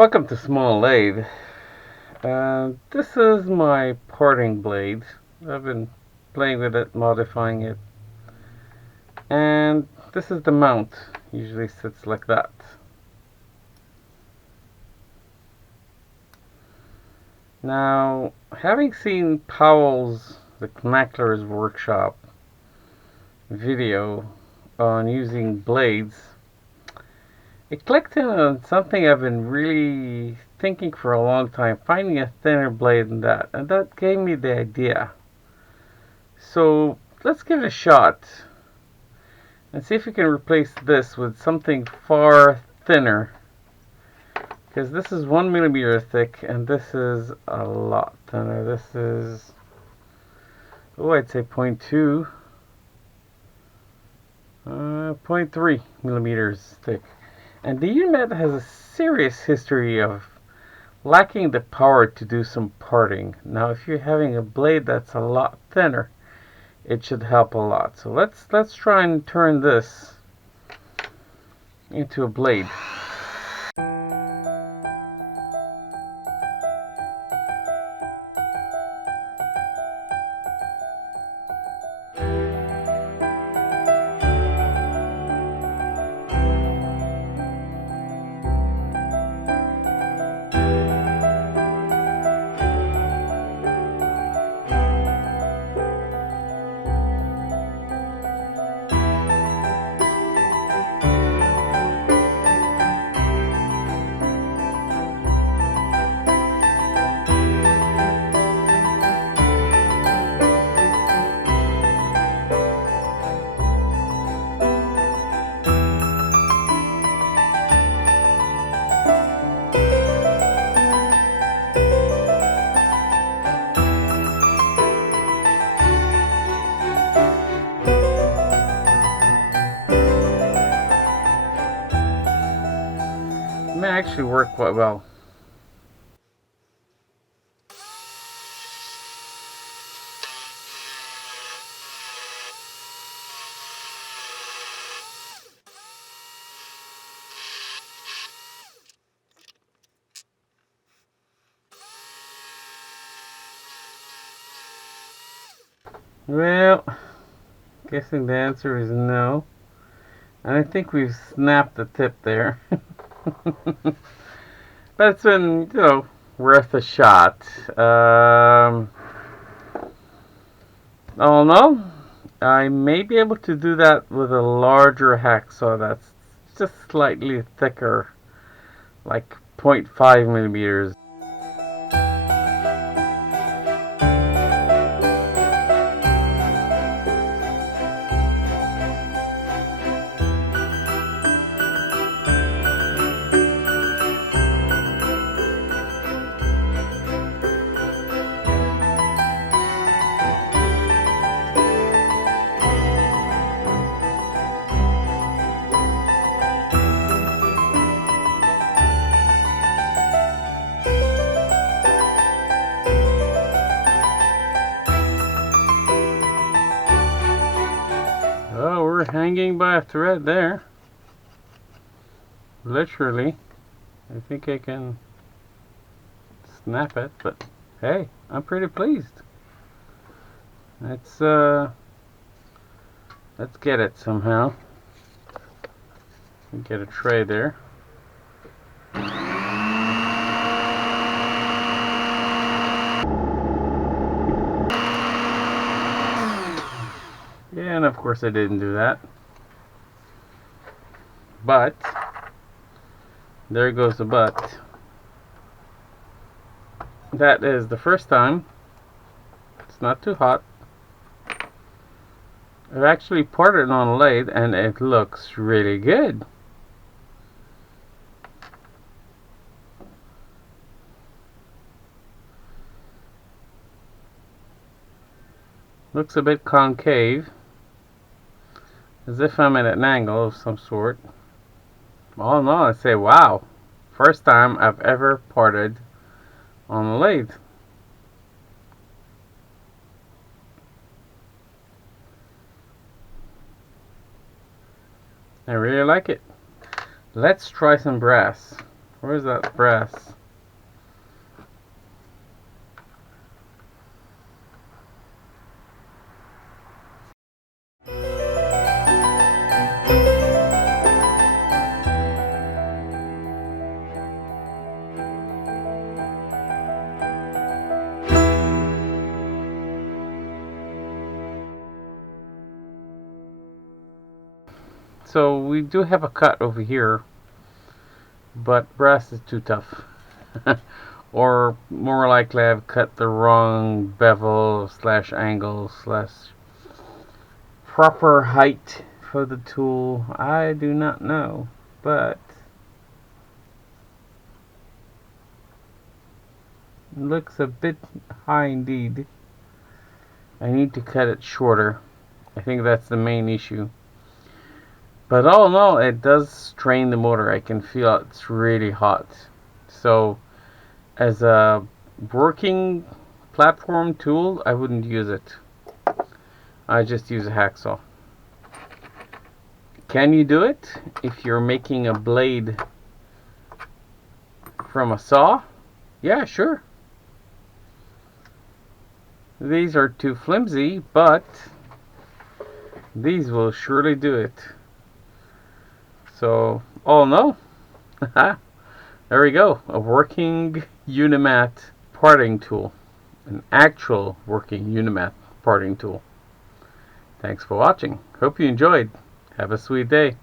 Welcome to Small Lathe. This is my parting blade. I've been playing with it, modifying it. And this is the mount. Usually sits like that. Now, having seen Powell's, the Knackler's Workshop video on using blades, it clicked in on something I've been really thinking for a long time, finding a thinner blade than that, and that gave me the idea. So let's give it a shot and see if we can replace this with something far thinner, because this is 1 millimeter thick and this is a lot thinner. This is, I'd say 0.2, 0.3 millimeters thick. And the Unimat has a serious history of lacking the power to do some parting. Now, if you're having a blade that's a lot thinner, it should help a lot. So let's try and turn this into a blade. It may actually work quite well. Well, guessing the answer is no. And I think we've snapped the tip there. But it's been, worth a shot. Oh no, I may be able to do that with a larger hacksaw that's just slightly thicker, like 0.5 millimeters. Oh, we're hanging by a thread there. Literally. I think I can snap it, but hey, I'm pretty pleased. Let's get it somehow. Get a tray there. Yeah, and of course I didn't do that. But there goes the but. That is the first time. It's not too hot. I've actually poured it on a lathe and it looks really good. Looks a bit concave, as if I'm at an angle of some sort. All in all, I say, wow, first time I've ever parted on a lathe. I really like it. Let's try some brass. Where's that brass? So we do have a cut over here, but brass is too tough. Or more likely I've cut the wrong bevel slash angle slash proper height for the tool. I do not know, but it looks a bit high indeed. I need to cut it shorter. I think that's the main issue. But all in all, it does strain the motor. I can feel it's really hot. So as a working platform tool, I wouldn't use it. I just use a hacksaw. Can you do it if you're making a blade from a saw? Yeah, sure. These are too flimsy, but these will surely do it. So, oh no. There we go. A working Unimat parting tool. An actual working Unimat parting tool. Thanks for watching. Hope you enjoyed. Have a sweet day.